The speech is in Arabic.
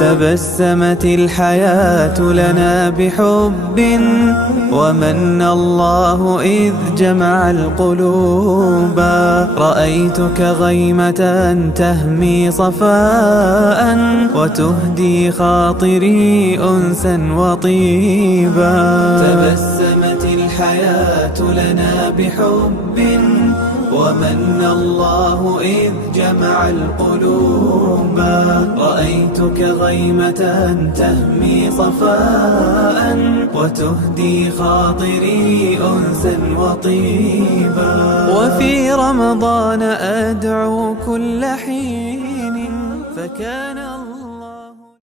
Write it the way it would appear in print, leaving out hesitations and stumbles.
تبسمت الحياة لنا بحب ومن الله إذ جمع القلوب. رأيتك غيمة تهمي صفاء وتهدي خاطري أنسا وطيبا. تبسمت الحياة لنا بحب ومن الله إذ جمع القلوب. رأيتك غيمة تهمي صفاء وتهدي خاطري أنسا وطيبا. وفي رمضان أدعو كل حين فكان